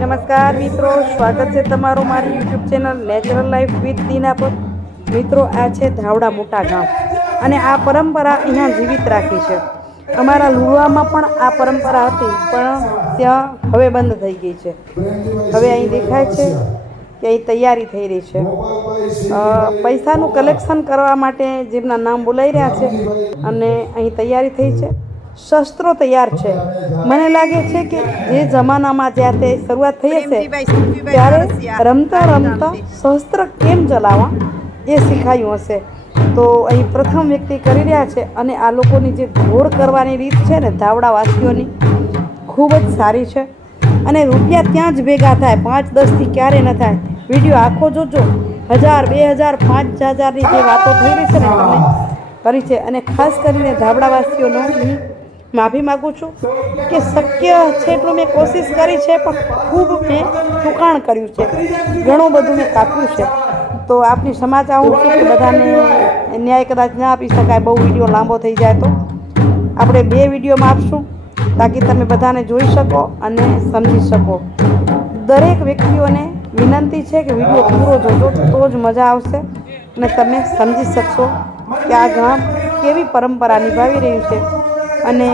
નમસ્કાર મિત્રો, સ્વાગત છે તમારું મારી YouTube channel natural life with દીના પર। મિત્રો, આ છે ધાવડા મોટા ગામ અને આ પરંપરા અહીંયા જીવિત રાખી છે। અમારા લુણામાં પણ આ પરંપરા હતી, પણ ત્યાં હવે બંધ થઈ ગઈ છે। હવે અહીં દેખાય છે કે અહીં તૈયારી થઈ રહી છે। પૈસાનું કલેક્શન કરવા માટે જેમના નામ બોલાઈ રહ્યા છે અને અહીં તૈયારી થઈ છે। શસ્ત્રો તૈયાર છે। મને લાગે છે કે જે જમાનામાં જ્યારે શરૂઆત થઈ હશે ત્યારે રમતા રમતા શસ્ત્ર કેમ ચલાવવા એ શીખાયું હશે। તો અહીં પ્રથમ વ્યક્તિ કરી રહ્યા છે અને આ લોકોની જે ઘોડ કરવાની રીત છે ને ધાવડાવાસીઓની ખૂબ જ સારી છે અને રૂપિયા ત્યાં જ ભેગા થાય, 5-10થી ક્યારે ન થાય। વિડીયો આખો જોજો, 1000, 2000, 5000ની જે વાતો થઈ રહી છે ને તમને કરી છે। અને ખાસ કરીને ધાવડાવાસીઓનો માફી માગું છું કે શક્ય છે એટલું મેં કોશિશ કરી છે, પણ ખૂબ મેં ટૂંકાણ કર્યું છે, ઘણું બધું મેં કાપ્યું છે। તો આપની ક્ષમા ચાહું છું કે બધાને ન્યાય કદાચ ના આપી શકાય, બહુ વિડીયો લાંબો થઈ જાય તો આપણે 2 વિડીયોમાં આપશું તાકી તમે બધાને જોઈ શકો અને સમજી શકો। દરેક વ્યક્તિઓને વિનંતી છે કે વિડીયો પૂરો જોજો તો જ મજા આવશે અને તમે સમજી શકશો કે આ ગામ કેવી પરંપરા નિભાવી રહ્યું છે અને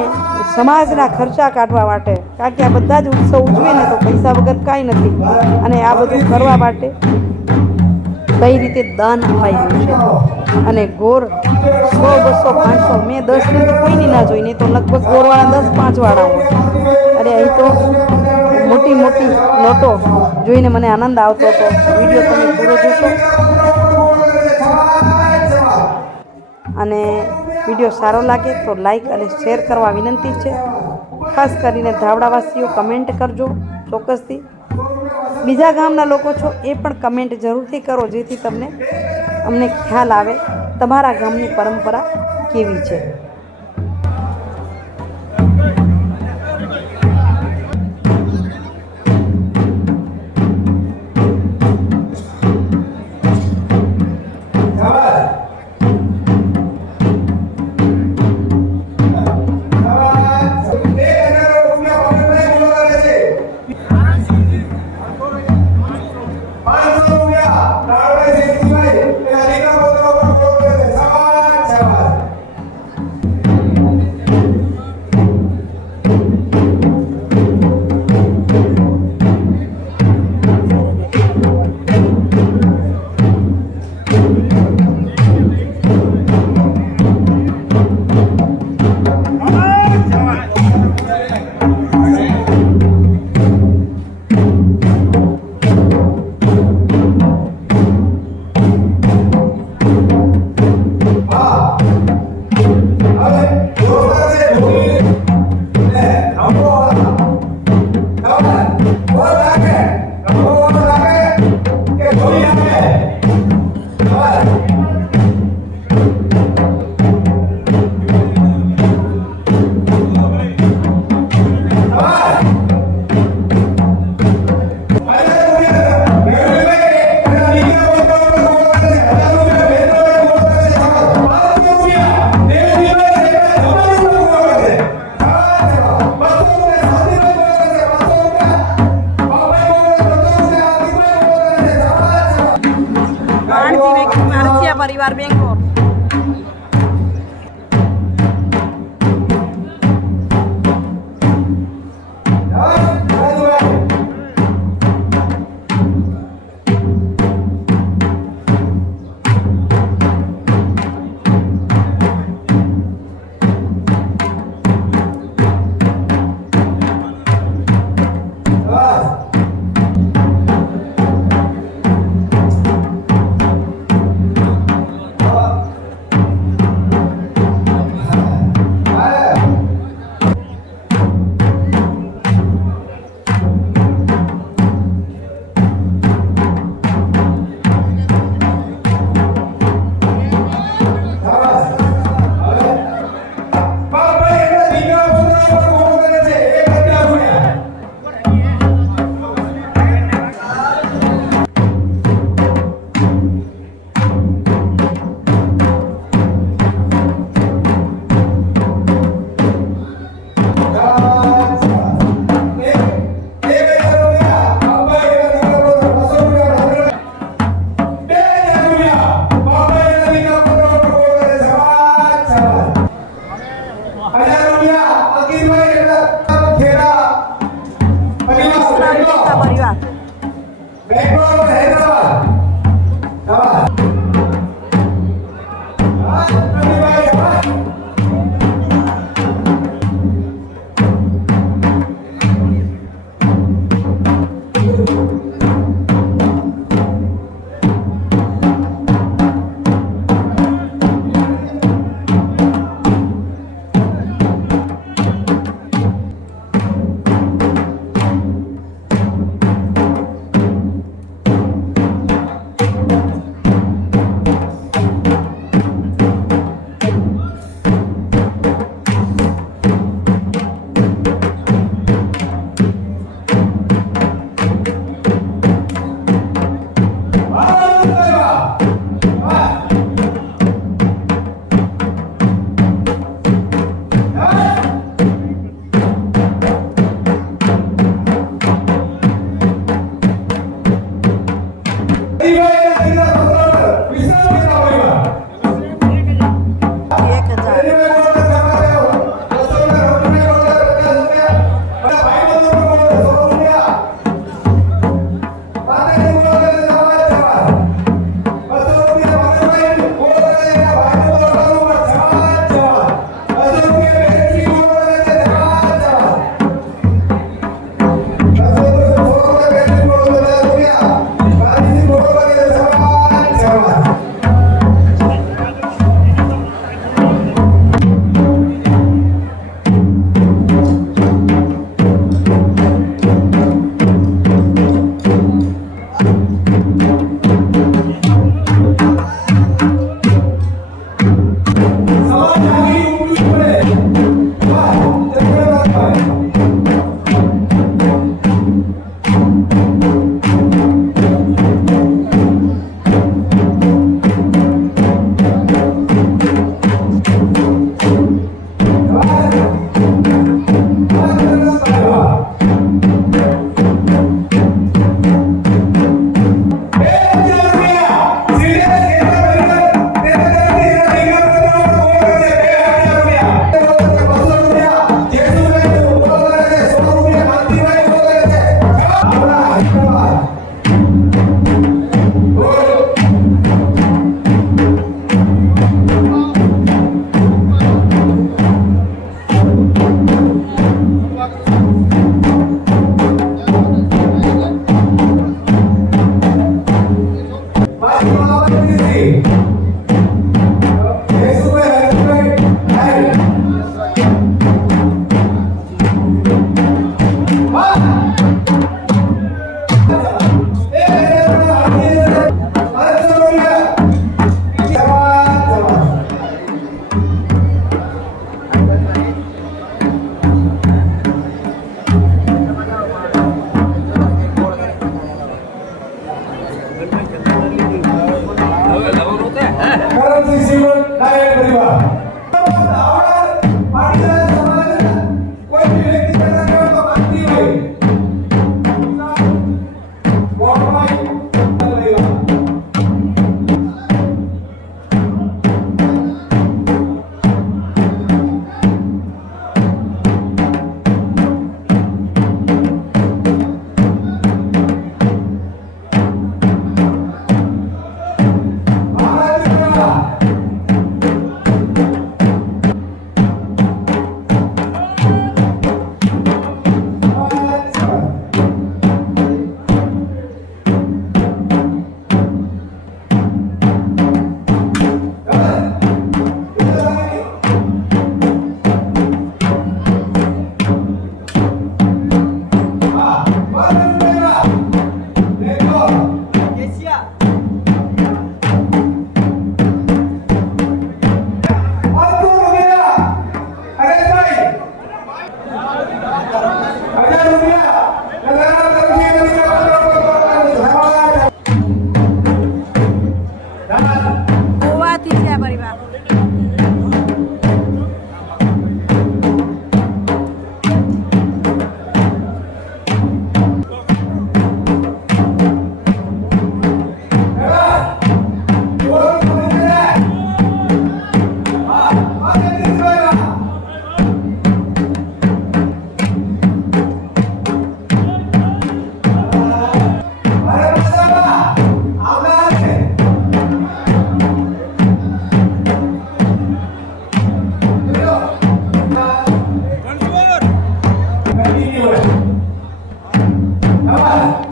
સમાજના ખર્ચા કાઢવા માટે, કારણ કે આ બધા જ ઉત્સવ ઉજવીને તો પૈસા વગર કાંઈ નથી અને આ બધું કરવા માટે કઈ રીતે દાન અપાઈ રહ્યું છે। અને ગોળ 100, 200, 500 મેં 10ની તો કોઈની ના જોઈ, નહીં તો લગભગ ગોળવાળા 10, 5 વાળા હોય। અરે અહીં તો મોટી મોટી નોટો જોઈને મને આનંદ આવતો હતો। વિડીયો તમે પૂરો જોશો અને વિડીયો સારો લાગે તો લાઈક અને શેર કરવા વિનંતી છે। ખાસ કરીને ધાવડાવાસીઓ કમેન્ટ કરજો ચોક્કસથી। બીજા ગામના લોકો છો એ પણ કમેન્ટ જરૂરથી કરો, જેથી તમને અમને ખ્યાલ આવે તમારા ગામની પરંપરા કેવી છે। પરિવાર બેંગ્લોર। અમારા મોટા પરિવાર.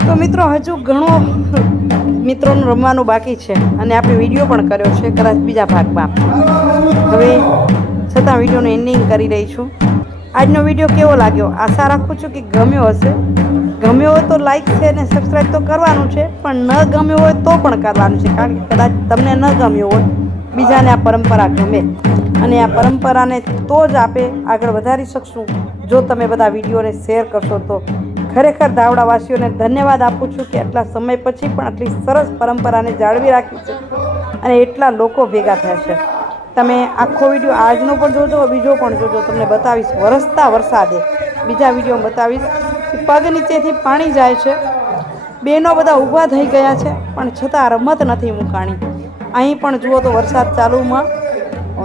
તો મિત્રો હજુ ઘણો મિત્રોનું રમવાનું બાકી છે અને આપણે વિડીયો પણ કર્યો છે, કદાચ બીજા ભાગમાં. હવે છતાં વિડીયોનું એન્ડિંગ કરી રહી છું. આજનો વિડીયો કેવો લાગ્યો આશા રાખું છું કે ગમ્યો હશે. ગમ્યો હોય તો લાઈક છે અને સબસ્ક્રાઈબ તો કરવાનું છે, પણ ન ગમ્યો હોય તો પણ કરવાનું છે, કારણ કે કદાચ તમને ન ગમ્યો હોય, બીજાને આ પરંપરા ગમે અને આ પરંપરાને તો જ આપણે આગળ વધારી શકશું જો તમે બધા વિડીયોને શેર કરશો. તો ખરેખર ધાવડાવાસીઓને ધન્યવાદ આપું છું કે આટલા સમય પછી પણ આટલી સરસ પરંપરાને જાળવી રાખી છે અને એટલા લોકો ભેગા થયા છે. તમે આખો વિડીયો આજનો પણ જોજો, બીજો પણ જોજો. તમને બતાવીશ વરસતા વરસાદે, બીજા વિડીયો બતાવીશ કે પગ નીચેથી પાણી જાય છે. બહેનો બધા ઊભા થઈ ગયા છે પણ છતાં રમત નથી મુકાણી. અહીં પણ જુઓ તો વરસાદ ચાલુમાં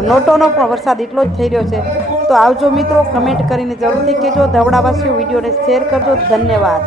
નોટોનો પણ વરસાદ એટલો જ થઈ રહ્યો છે. તો આવજો મિત્રો, કમેન્ટ કરીને જરૂરથી કહેજો. ધાવડાવાસીઓ વિડીયોને શેર કરજો. ધન્યવાદ.